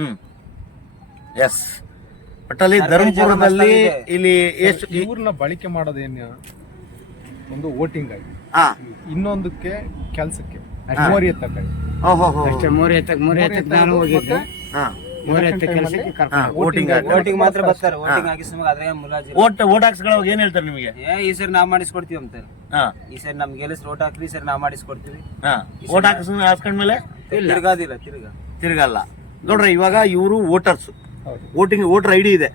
ಹ್ಮ್. S ಒಟ್ಟಲ್ಲಿ ಧರ್ಮಪುರದಲ್ಲಿ ಇಲ್ಲಿ ಎಷ್ಟು ಇವ್ರನ್ನ ಬಳಕೆ ಮಾಡೋದೇನು ಒಂದು ವೋಟಿಂಗ್ ಆಗಿ. ಹಾ. ಇನ್ನೊಂದಕ್ಕೆ ಕೆಲ್ಸಕ್ಕೆ. ಮೋರಿ ಎತ್ತಕ್ಕ ಓಹೋ ಅಷ್ಟೇ ಮೂರು ಎತ್ತಕ್ಕೆ ಮೂರು ಎತ್ತಕ್ಕೆ ನಾನು ಹೋಗಿದ್ದೆ. ಹಾ. ಮೂರು ಎತ್ತ ಕೆಲಸಕ್ಕೆ ಕರ್ಕೊಂಡು. ವೋಟಿಂಗ್ ವೋಟಿಂಗ್ ಮಾತ್ರ ಬರ್ತಾರೆ ವೋಟಿಂಗ್ ಆಗಿಸ್ ನಮಗೆ ಅದ್ರಾಗ ಮುಲಾಜಿ ವೋಟ್ ವೋಟ್ ಹಾಕ್ಸ್ಕೊಳ್ಳೋವಾಗ ಏನು ಹೇಳ್ತಾರೆ ನಿಮಗೆ? ಏ ಈ ಸರಿ ನಾವು ಮಾಡಿಸ್ಕೊಡ್ತೀವಿ ಅಂತಾರೆ ಹಾ. ಈ ಸರಿ ನಮ್ಗೆ ಗೆಲ್ಲಿಸ್ ವೋಟ್ ಹಾಕ್ರಿ ಈ ಸರಿ ನಾವ್ ಮಾಡಿಸ್ಕೊಡ್ತೀವಿ. ಹಾ. ಓಟ್ ಹಾಕ್ಸ್ ಹಾಕ್ಸ್ಕೊಂಡ್ಮೇಲೆ? ತಿರ್ಗಾದಿಲ್ಲ ತಿರ್ಗಾ. ತಿರ್ಗಲ್ಲ. ನೋಡ್ರಿ ಇವಾಗ ಇವರು ವೋಟರ್ಸ್. ವೋಟಿಂಗ್ ವೋಟರ್ ಐಡಿ ಇದೆ.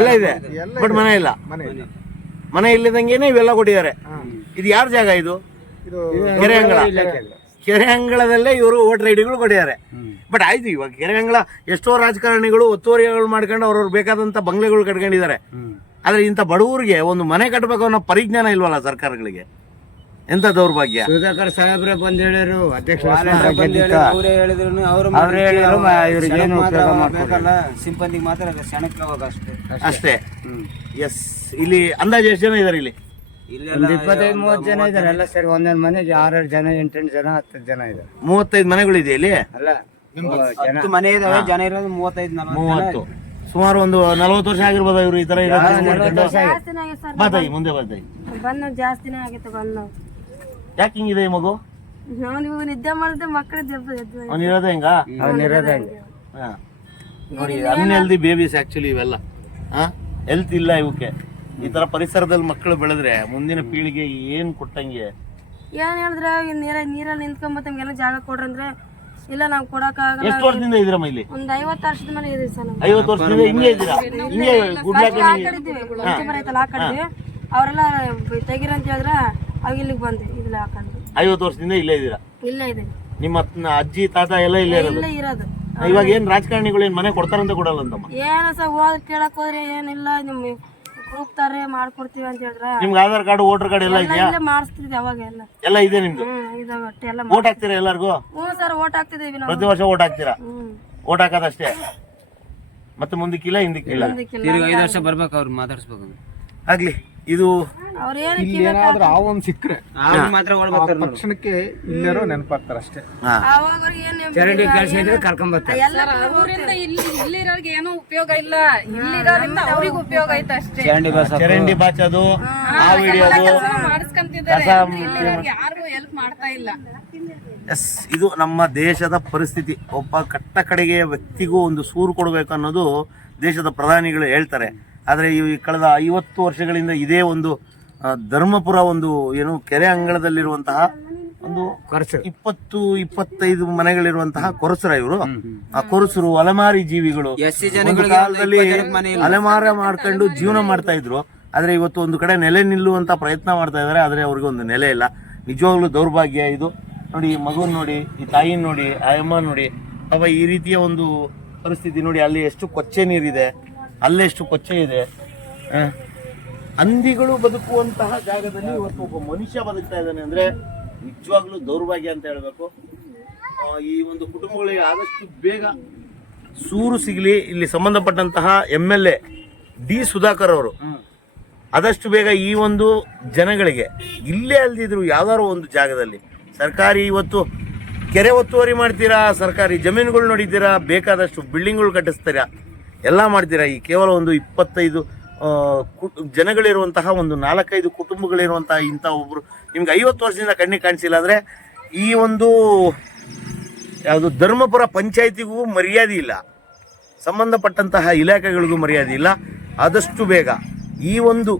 ಎಲ್ಲ ಇದೆ. ಬಟ್ ಮನೆ ಇಲ್ಲ. ಮನೆ ಇಲ್ಲದಂಗೇನೆ ಮನೆ ಇಲ್ಲದಂಗೆನೆ ಇವೆಲ್ಲ ಕೊಟ್ಟಿದ್ದಾರೆ. ಇದು ಯಾರ ಜಾಗ ಇದು? ಇದು ಕೆರೆ ಅಂಗಳ. ಕೆರೆ ಅಂಗಳದಲ್ಲೇ ಇವರು ವೋಟರ್ ಐಡಿಗಳು ಕೊಟ್ಟಿದ್ದಾರೆ. ಬಟ್ ಆಯ್ತು ಇವಾಗ ಕೆರೆ ಅಂಗಳ ಎಷ್ಟೋ ರಾಜಕಾರಣಿಗಳು ಒತ್ತುವರಿಗಳು ಮಾಡ್ಕೊಂಡು ಅವ್ರವ್ರು ಬೇಕಾದಂತ ಬಂಗ್ಲೆಗಳು ಕಟ್ಕೊಂಡಿದ್ದಾರೆ. ಆದ್ರೆ ಇಂಥ ಬಡವರಿಗೆ ಒಂದು ಮನೆ ಕಟ್ಟಬೇಕು ಅನ್ನೋ ಪರಿಜ್ಞಾನ ಇಲ್ವಲ್ಲ ಸರ್ಕಾರಗಳಿಗೆ? ಎಂತ ದೌರ್ಭಾಗ್ಯ? ಸುಧಾಕರ್ ಸಾಹೇಬ್ರೆ ಬಂದ್ ಹೇಳಿರು ಅಧ್ಯಕ್ಷ ಬಂದು ಹೇಳಿದ್ರು ಅವ್ರು ಅವ್ರೇ ಹೇಳಿದ್ರು, ಮ- ಇವ್ರಿಗೆ ಏನು ಉಪಯೋಗ ಮಾತ್ರ ಅದು ಕ್ಷಣಕ್ಕೆ ಹೋಗ ಅಷ್ಟೇ. ಅಷ್ಟೇ. ಎಸ್ ಇಲ್ಲಿ ಅಂದಾಜು ಎಷ್ಟು ಜನ ಇದಾರೆ ಇಲ್ಲಿ? ಇಲ್ಲೆಲ್ಲ ಒಂದ್ ಇಪ್ಪತ್ತೈದು ಮೂವತ್ತು ಜನ ಇದಾರೆ. ಎಲ್ಲ ಸರಿ ಒಂದೊಂದ್ ಮನೆಗೆ ಆರಾರು ಜನ ಎಂಟೆಂಟು ಜನ ಹತ್ತು ಜನ ಇದಾರೆ. ಮೂವತ್ತೈದು ಮನೆಗಳಿದೆ ಇಲ್ಲಿ? ಅಲ್ಲ ಜನ. ಹತ್ತು ಮನೆ ಇದಾವೆ ಜನ ಇರೋದು ಮೂವತ್ತೈದು ನಲವತ್ತು ಮೂವತ್ತು. ಸುಮಾರು ಒಂದು ನಲವತ್ತು ವರ್ಷ ಆಗಿರ್ಬೋದ ಇವರು ಈ ತರ ಇರೋದು. ಮುಂದೆ ಬಾತಾಯಿ ಬಂದು ಜಾಸ್ತಿನೇ ಆಗೈತೆ ಬಂದು. ಯಾಕೆ ಹಿಂಗಿದೆ ಈ ಮಗು? ನಾವು ನೀವು ನಿದ್ದೆ ಮಾಡಿದ್ರೆ ಮಕ್ಕಳು ದೆಬ್ಬ ಎದ್ದು ಅವ್ನು ಇರೋದೇ ಹೆಂಗ? ಅವ್ನ್ ಇರೋದೇ ಹಂಗೆ. ಹಾ. ನೋಡಿ ಅನ್ಹೆಲ್ದಿ ಬೇಬೀಸ್ ಆಕ್ಚುಲಿ ಇವೆಲ್ಲ. ಹೆಲ್ತ್ ಇಲ್ಲ ಇವಕ್ಕೆ. ಈ ತರ ಪರಿಸರದಲ್ಲಿ ಮಕ್ಕಳು ಬೆಳೆದ್ರೆ ಮುಂದಿನ ಪೀಳಿಗೆ ಏನ್ ಕೊಟ್ಟಂಗೆ? ಏನ್ ಹೇಳಿದ್ರೆ? ನೀರ ನೀರಲ್ಲಿ ನಿಂತ್ಕೊಂಬತ್ತ ಎಲ್ಲ ಜಾಗ ಕೊಡ್ರಂದ್ರೆ ಇಲ್ಲ ನಾವು ಕೊಡಕ್ಕಾಗಲ್ಲ ಎಷ್ಟು ವರ್ಷದಿಂದ ಇದ್ದೀರಮ್ಮ ಇಲ್ಲಿ ಒಂದ್ ಐವತ್ತು ವರ್ಷದ ಮೇಲೆ ಇದೆ ಸರ್ ನಾವು. ಐವತ್ತು ವರ್ಷದಿಂದ ಹಿಂಗೆ ಇದ್ದೀರಾ? ಹಿಂಗೆ ಗುಡ್ಲಾಕ ಆ ಕಡಿದ್ವಿ ಮುಂಚೆ ಬರೈತಲ್ಲ ಆ ಅವರೆಲ್ಲ ತೆಗಿರಂತ ಅಂತ ಹೇಳಿದ್ರ ಅವಾಗ ಇಲ್ಲಿಗೆ ಬಂದೆ ಇಲ್ಲ ಐವತ್ತು ವರ್ಷದಿಂದ ಇಲ್ಲೇ ಇದ್ದೀರಾ? ಇಲ್ಲೇ ಇದೆ ನಿಮ್ಮ ಅತ್ನ- ಅಜ್ಜಿ ತಾತ ಎಲ್ಲ ಇಲ್ಲೇ ಇರೋದು? ಇಲ್ಲೇ ಇರೋದು. ಇವಾಗ ಏನ್ ರಾಜಕಾರಣಿಗಳು ಏನ್ ಮನೆ ಕೊಡ್ತಾರಂತ ಕೊಡಲ್ಲ ಅಂತಮ್ಮ? ಏನ ಸರ್ ಹೋದ್ ಕೇಳಕ್ ಹೋದ್ರೆ ಏನಿಲ್ಲ ನಿಮ್ ಹೋಗ್ತಾರೆ ಮಾಡ್ಕೊಡ್ತೀವಿ ಅಂತ ಹೇಳಿದ್ರ. ನಿಮ್ಗೆ ಆಧಾರ್ ಕಾರ್ಡ್ ವೋಟರ್ ಕಾರ್ಡ್ ಎಲ್ಲ ಎಲ್ಲ ಇದೆಯಾ? ಇಲ್ಲೇ ಮಾಡಿಸ್ತಿದ್ವಿ ಅವಾಗ ಎಲ್ಲ. ಎಲ್ಲ ಇದೆ ನಿಮ್ದು? ಹ್ಮ್ ಒಟ್ಟೆ ಎಲ್ಲ ವೋಟ್ ಹಾಕ್ತೀರಾ ಎಲ್ಲರಿಗೂ? ಹ್ಞೂ ಸರ್ ವೋಟ್ ಹಾಕ್ತಿದೀವಿ ನಾವು. ಪ್ರತಿ ವರ್ಷ ವೋಟ್ ಹಾಕ್ತೀರಾ? ಹ್ಮ್ ವೋಟ್ ಹಾಕೋದಷ್ಟೇ? ಮತ್ತೆ ಮುಂದಕ್ಕಿಲ್ಲ ಹಿಂದಕ್ಕಿಲ್ಲ? ತಿರ್ಗಿ ಐದು ವರ್ಷ ಬರ್ಬೇಕು ಅವ್ರು ಮಾತಾಡ್ಸ್ಬೇಕು. ಆಗ್ಲಿ. ಇದು ಆ ಒಂದ್ ಸಿಕ್ಕ್ರೆ ಅವ್ರು ಮಾತ್ರ ಆ ಓಡ್ಬೇಕು ತಕ್ಷಣಕ್ಕೆ ಇಲ್ಲೇರೋ ನೆನಪಾಗ್ತಾರೆ ಅಷ್ಟೇ. ಚರಂಡಿ ಕೆಲಸ ಇದ್ರೆ ಇಲ್ಲಿರೋರ್ಗೆ ಏನೂ ಉಪಯೋಗ ಇಲ್ಲ. ಇಲ್ಲಿರೋದ್ರಿಂದ ಅವ್ರಿಗೆ ಉಪಯೋಗ ಐತೆ ಅಷ್ಟೇ. ಚರಂಡಿ ಬಸ್ ಚರಂಡಿ ಬಾಚೋದು ಆ ವಿಡಿಯೋದು ಮಾಡಿಸ್ಕೊಂತಿದ್ದಾರೆ. ಯಾರಿಗೂ ಹೆಲ್ಪ್ ಮಾಡ್ತಾ ಇಲ್ಲ. ಎಸ್ ಇದು ನಮ್ಮ ದೇಶದ ಪರಿಸ್ಥಿತಿ. ಒಬ್ಬ ಕಟ್ಟ ಕಡೆಗೆ ವ್ಯಕ್ತಿಗೂ ಒಂದು ಸೂರು ಕೊಡಬೇಕು ಅನ್ನೋದು ದೇಶದ ಪ್ರಧಾನಿಗಳು ಹೇಳ್ತಾರೆ. ಆದರೆ ಈ ಕಳೆದ ಐವತ್ತು ವರ್ಷಗಳಿಂದ ಇದೇ ಒಂದು ಧರ್ಮಪುರ ಒಂದು ಏನು ಕೆರೆ ಅಂಗಳದಲ್ಲಿರುವಂತಹ ಒಂದು ಕೊರಸ ಇಪ್ಪತ್ತು ಇಪ್ಪತ್ತೈದು ಮನೆಗಳಿರುವಂತಹ ಕೊರಸರ ಇವರು. ಆ ಕೊರಸರು ಅಲೆಮಾರಿ ಜೀವಿಗಳು. ಎಸ್ ಜನಗಳಿಗೆ ಕಾಲದಲ್ಲಿ ಮನೆ ಇಲ್ಲ. ಅಲೆಮಾರ ಮಾಡ್ಕೊಂಡು ಜೀವನ ಮಾಡ್ತಾ ಇದ್ರು. ಆದ್ರೆ ಇವತ್ತು ಒಂದು ಕಡೆ ನೆಲೆ ನಿಲ್ಲುವಂತ ಪ್ರಯತ್ನ ಮಾಡ್ತಾ ಇದಾರೆ ಆದ್ರೆ ಅವ್ರಿಗೆ ಒಂದು ನೆಲೆ ಇಲ್ಲ. ನಿಜವಾಗ್ಲೂ ದೌರ್ಭಾಗ್ಯ ಇದು. ನೋಡಿ ಈ ಮಗುನ್ ನೋಡಿ ಈ ತಾಯಿನ ನೋಡಿ ಆ ಅಮ್ಮ ನೋಡಿ ಅವ ಈ ರೀತಿಯ ಒಂದು ಪರಿಸ್ಥಿತಿ ನೋಡಿ ಅಲ್ಲಿ ಎಷ್ಟು ಕೊಚ್ಚೆ ನೀರಿದೆ. ಅಲ್ಲೆಷ್ಟು ಕೊಚ್ಚೆ ಇದೆ? ಹಂದಿಗಳು ಬದುಕುವಂತಹ ಜಾಗದಲ್ಲಿ ಇವತ್ತು ಒಬ್ಬ ಮನುಷ್ಯ ಬದುಕ್ತಾ ಇದ್ದಾನೆ ಅಂದ್ರೆ ನಿಜವಾಗ್ಲೂ ದೌರ್ಭಾಗ್ಯ ಅಂತ ಹೇಳಬೇಕು. ಈ ಒಂದು ಕುಟುಂಬಗಳಿಗೆ ಆದಷ್ಟು ಬೇಗ ಸೂರು ಸಿಗಲಿ. ಇಲ್ಲಿ ಸಂಬಂಧಪಟ್ಟಂತಹ ಎಂ ಎಲ್ ಎ ಡಿ ಸುಧಾಕರ್ ಅವರು. ಆದಷ್ಟು ಬೇಗ ಈ ಒಂದು ಜನಗಳಿಗೆ ಇಲ್ಲೇ ಅಲ್ದಿದ್ರು ಯಾವ್ದಾದ್ರು ಒಂದು ಜಾಗದಲ್ಲಿ ಸರ್ಕಾರಿ ಇವತ್ತು ಕೆರೆ ಒತ್ತುವರಿ ಮಾಡ್ತೀರಾ ಸರ್ಕಾರಿ ಜಮೀನುಗಳು ನೋಡಿದ್ದೀರಾ ಬೇಕಾದಷ್ಟು ಬಿಲ್ಡಿಂಗ್ಗಳು ಕಟ್ಟಿಸ್ತೀರಾ ಎಲ್ಲ ಮಾಡ್ತೀರಾ? ಈ ಕೇವಲ ಒಂದು ಇಪ್ಪತ್ತೈದು ಜನಗಳಿರುವಂತಹ ಒಂದು ನಾಲ್ಕೈದು ಕುಟುಂಬಗಳಿರುವಂತಹ ಇಂಥ ಒಬ್ಬರು ನಿಮ್ಗೆ ಐವತ್ತು ವರ್ಷದಿಂದ ಕಣ್ಣಿಗೆ ಕಾಣಿಸಿಲ್ಲ ಅಂದ್ರೆ ಈ ಒಂದು ಯಾವುದು ಧರ್ಮಪುರ ಪಂಚಾಯತಿಗೂ ಮರ್ಯಾದೆ ಇಲ್ಲ. ಸಂಬಂಧಪಟ್ಟಂತಹ ಇಲಾಖೆಗಳಿಗೂ ಮರ್ಯಾದೆ ಇಲ್ಲ. ಆದಷ್ಟು ಬೇಗ ಈ ಒಂದು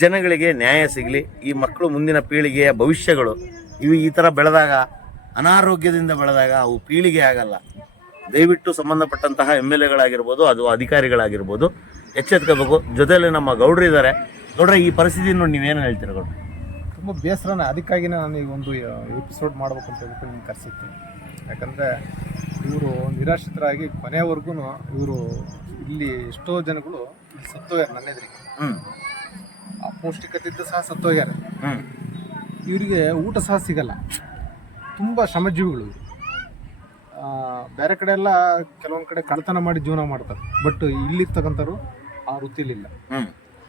ಜನಗಳಿಗೆ ನ್ಯಾಯ ಸಿಗಲಿ. ಈ ಮಕ್ಕಳು ಮುಂದಿನ ಪೀಳಿಗೆಯ ಭವಿಷ್ಯಗಳು. ಇವು ಈ ಥರ ಬೆಳೆದಾಗ, ಅನಾರೋಗ್ಯದಿಂದ ಬೆಳೆದಾಗ ಅವು ಪೀಳಿಗೆ ಆಗಲ್ಲ. ದಯವಿಟ್ಟು ಸಂಬಂಧಪಟ್ಟಂತಹ ಎಂ ಎಲ್ ಎಗಳಾಗಿರ್ಬೋದು ಅದು ಅಧಿಕಾರಿಗಳಾಗಿರ್ಬೋದು ಎಚ್ಚೆತ್ಕೋಬೇಕು. ಜೊತೆಯಲ್ಲಿ ನಮ್ಮ ಗೌಡ್ರು ಇದ್ದಾರೆ. ನೋಡ್ರೆ ಈ ಪರಿಸ್ಥಿತಿ ನೋಡಿ ನೀವೇನು ಹೇಳ್ತೀರ ಗೌಡ್ರು? ತುಂಬ ಬೇಸರನ ಅದಕ್ಕಾಗಿನೇ ನಾನು ಈಗ ಒಂದು ಎಪಿಸೋಡ್ ಮಾಡ್ಬೇಕು ಅಂತ ಹೇಳ್ಬಿಟ್ಟು ನಿಮ್ಗೆ ಕರೆಸಿತ್ತು ಯಾಕಂದರೆ ಇವರು ನಿರಾಶ್ರಿತರಾಗಿ ಕೊನೆಯವರೆಗೂ ಇವರು ಇಲ್ಲಿ ಎಷ್ಟೋ ಜನಗಳು ಇಲ್ಲಿ ಸತ್ತೋಗ್ಯಾರ ನನ್ನ ಎದುರಿಗೆ ಹ್ಞೂ ಅಪೌಷ್ಟಿಕತೆ ಇದ್ದು ಸಹ ಸತ್ತೋಗ್ಯಾರ. ಹ್ಞೂ ಇವರಿಗೆ ಊಟ ಸಹ ಸಿಗಲ್ಲ. ತುಂಬ ಶ್ರಮಜೀವಿಗಳು ಬೇರೆ ಕಡೆ ಎಲ್ಲ ಕೆಲವೊಂದು ಕಡೆ ಕಳ್ತನ ಮಾಡಿ ಜೀವನ ಮಾಡ್ತಾರೆ. ಬಟ್ ಇಲ್ಲಿ ತಗೊಂತಾರು ಆ ವೃತ್ತಿಲಿಲ್ಲ ಹ್ಞೂ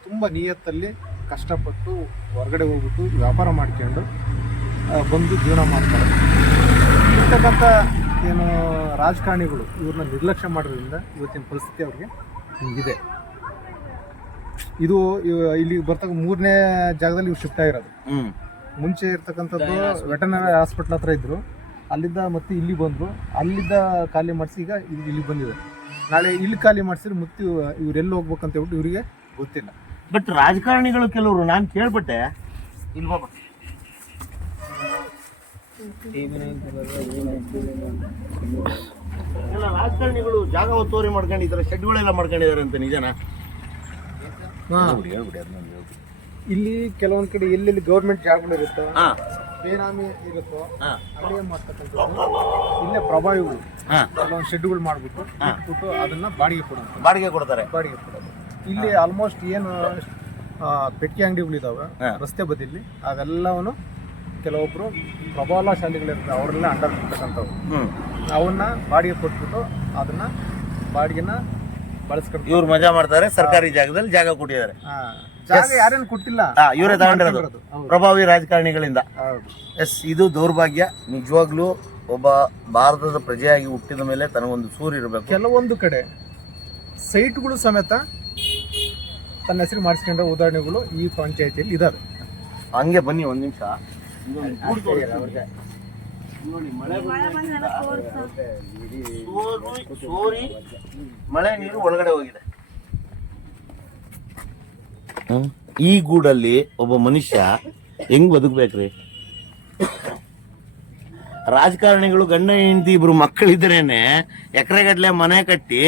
ತುಂಬ ನಿಯತ್ತಲ್ಲಿ ಕಷ್ಟಪಟ್ಟು ಹೊರಗಡೆ ಹೋಗ್ಬಿಟ್ಟು ವ್ಯಾಪಾರ ಮಾಡ್ಕೊಂಡು ಆ, ಬಂದು ಜೀವನ ಮಾಡ್ತಾರೆ. ಇರ್ತಕ್ಕಂಥ ಏನು ರಾಜಕಾರಣಿಗಳು ಇವ್ರನ್ನ ನಿರ್ಲಕ್ಷ್ಯ ಮಾಡೋದ್ರಿಂದ ಇವತ್ತಿನ ಪರಿಸ್ಥಿತಿ ಅವ್ರಿಗೆ ಹಿಂಗಿದೆ ಇದು ಇವ- ಇಲ್ಲಿಗೆ ಬರ್ತಕ್ಕ ಮೂರನೇ ಜಾಗದಲ್ಲಿ ಇವ್ರು ಶಿಫ್ಟ್ ಆಗಿರೋದು. ಹ್ಮ್. ಮುಂಚೆ ಇರ್ತಕ್ಕಂಥದ್ದು ವೆಟನರಿ ಹಾಸ್ಪಿಟ್ಲ್ ಹತ್ರ ಇದ್ರು. ಅಲ್ಲಿದ್ದ ಮತ್ತೆ ಇಲ್ಲಿ ಬಂದರು. ಅಲ್ಲಿದ್ದ ಖಾಲಿ ಮಾಡಿಸಿ ಈಗ ಇಲ್ಲಿ ಇಲ್ಲಿ ಬಂದಿದೆ. ನಾಳೆ ಇಲ್ಲಿ ಖಾಲಿ ಮಾಡಿಸಿದ್ರೆ ಮತ್ತೆ ಇವ್- ಇವ್ರು ಎಲ್ಲಿ ಹೋಗ್ಬೇಕಂತ ಹೇಳ್ಬಿಟ್ಟು ಇವರಿಗೆ ಗೊತ್ತಿಲ್ಲ. ಬಟ್ ರಾಜಕಾರಣಿಗಳು ಕೆಲವರು ನಾನು ಕೇಳ್ಬಿಟ್ಟೆ ಇಲ್ಲಿ ಬಾಬಾ. ಎಲ್ಲ ರಾಜಕಾರಣಿಗಳು ಜಾಗ ಒತ್ತುವರಿ ಮಾಡ್ಕೊಂಡಿದ್ದಾರೆ ಶೆಡ್ಗಳೆಲ್ಲ ಮಾಡ್ಕೊಂಡಿದ್ದಾರೆ ಅಂತ ನಿಜನಾ? ಇಲ್ಲಿ ಕೆಲವೊಂದ್ ಕಡೆ ಎಲ್ಲೆಲ್ಲಿ ಗೌರ್ಮೆಂಟ್ ಜಾಗಗಳು ಇರುತ್ತೋ ಹಾ. ಬೇನಾಮಿ ಇರುತ್ತೋ ಅಲ್ಲಿ ಏನ್ ಮಾಡ್ತಕ್ಕಂಥದ್ದು. ಇಲ್ಲೇ ಪ್ರಭಾವಿಗಳು ಕೆಲವೊಂದು ಶೆಡ್ಗಳು ಮಾಡಿಬಿಟ್ಟು ಇಟ್ಬಿಟ್ಟು ಅದನ್ನ ಬಾಡಿಗೆ ಕೊಡೋದು ಬಾಡಿಗೆ ಕೊಡ್ತಾರೆ. ಬಾಡಿಗೆ ಕೊಡೋದು ಇಲ್ಲಿ ಆಲ್ಮೋಸ್ಟ್ ಏನು ಪೆಟ್ಟಿ ಅಂಗಡಿಗಳಿದಾವೆ. ರಸ್ತೆ ಬದಿಲಿ ಅವೆಲ್ಲವನ್ನು ಕೆಲವೊಬ್ರು ಪ್ರಬಲಶಾಲಿಗಳಿರ್ತಾರೆ ಅವರೆಲ್ಲ ಅಂಡರ್ ಇರ್ತಕ್ಕಂಥವ್ರು ಅವನ್ನ ಬಾಡಿಗೆ ಕೊಟ್ಬಿಟ್ಟು ಅದನ್ನ ಬಾಡಿಗೆನ ಬಳಸ್ಕೊಂಡು ಇವ್ರು ಮಜಾ ಮಾಡ್ತಾರೆ ಸರ್ಕಾರಿ ಜಾಗದಲ್ಲಿ ಜಾಗ ಕೊಟ್ಟಿದ್ದಾರೆ. ಜಾಗ ಯಾರೇನು ಕೊಟ್ಟಿಲ್ಲ. ಇವರೇ ತಗೊಂಡಿರೋದು. ಪ್ರಭಾವಿ ರಾಜಕಾರಣಿಗಳಿಂದ. ಎಸ್ ಇದು ದೌರ್ಭಾಗ್ಯ. ನಿಜವಾಗ್ಲೂ ಒಬ್ಬ ಭಾರತದ ಪ್ರಜೆಯಾಗಿ ಹುಟ್ಟಿದ ಮೇಲೆ ತನಗೊಂದು ಸೂರು ಇರಬೇಕು. ಕೆಲವೊಂದು ಕಡೆ ಸೈಟ್ಗಳು ಸಮೇತ ತನ್ನ ಹೆಸರು ಮಾಡಿಸ್ಕೊಂಡ ಉದಾಹರಣೆಗಳು ಈ ಪಂಚಾಯತಿಯಲ್ಲಿ ಇದಾವೆ. ಹಂಗೆ ಬನ್ನಿ ಒಂದು ನಿಮಿಷ. ಮಳೆ ಸೋರು ಸೋರಿ ಮಳೆ ನೀರು ಒಳಗಡೆ ಹೋಗಿದೆ. ಈ ಗೂಡಲ್ಲಿ ಒಬ್ಬ ಮನುಷ್ಯ ಹೆಂಗ್ ಬದುಕ್ಬೇಕ್ರಿ? ರಾಜಕಾರಣಿಗಳು ಗಂಡ ಹೆಂಡತಿ ಇಬ್ರು ಮಕ್ಕಳಿದ್ರೇನೆ ಎಕರೆಗಟ್ಲೆ ಮನೆ ಕಟ್ಟಿ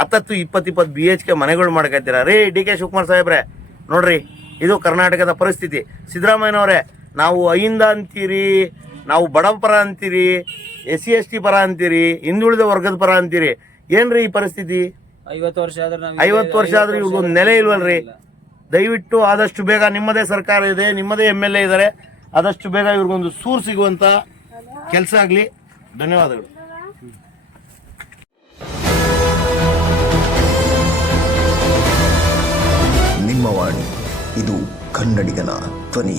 ಹತ್ತತ್ತು ಇಪ್ಪತ್ತು ಇಪ್ಪತ್ತು ಬಿ ಎಚ್ ಕೆ ಮನೆಗಳು ಮಾಡ್ಕೊತೀರ ರೀ, ಡಿ ಕೆ ಶಿವಕುಮಾರ್ ಸಾಹೇಬ್ರೆ, ನೋಡ್ರಿ, ಇದು ಕರ್ನಾಟಕದ ಪರಿಸ್ಥಿತಿ. ಸಿದ್ದರಾಮಯ್ಯನವರೇ, ನಾವು ಅಹಿಂದ ಅಂತೀರಿ, ನಾವು ಬಡ ಪರ ಅಂತೀರಿ, ಎಸ್ ಸಿ ಎಸ್ ಟಿ ಪರ ಅಂತೀರಿ, ಹಿಂದುಳಿದ ವರ್ಗದ ಪರ ಅಂತೀರಿ. ಏನ್ರಿ ಈ ಪರಿಸ್ಥಿತಿ? ಐವತ್ತು ವರ್ಷ ಆದ್ರೆ ನಾವು ಐವತ್ತು ವರ್ಷ ಆದ್ರೂ ಇವ್ರಿಗೊಂದು ನೆಲೆ ಇಲ್ವಲ್ರಿ? ದಯವಿಟ್ಟು ಆದಷ್ಟು ಬೇಗ ನಿಮ್ಮದೇ ಸರ್ಕಾರ ಇದೆ ನಿಮ್ಮದೇ ಎಂ ಎಲ್ ಎ ಇದ್ದಾರೆ ಆದಷ್ಟು ಬೇಗ ಇವ್ರಿಗೊಂದು ಸೂರು ಸಿಗುವಂತ ಕೆಲಸ ಆಗಲಿ. ಧನ್ಯವಾದಗಳು. ನಿಮ್ಮ ವಾಣಿ ಇದು ಕನ್ನಡಿಗನ ಧ್ವನಿ.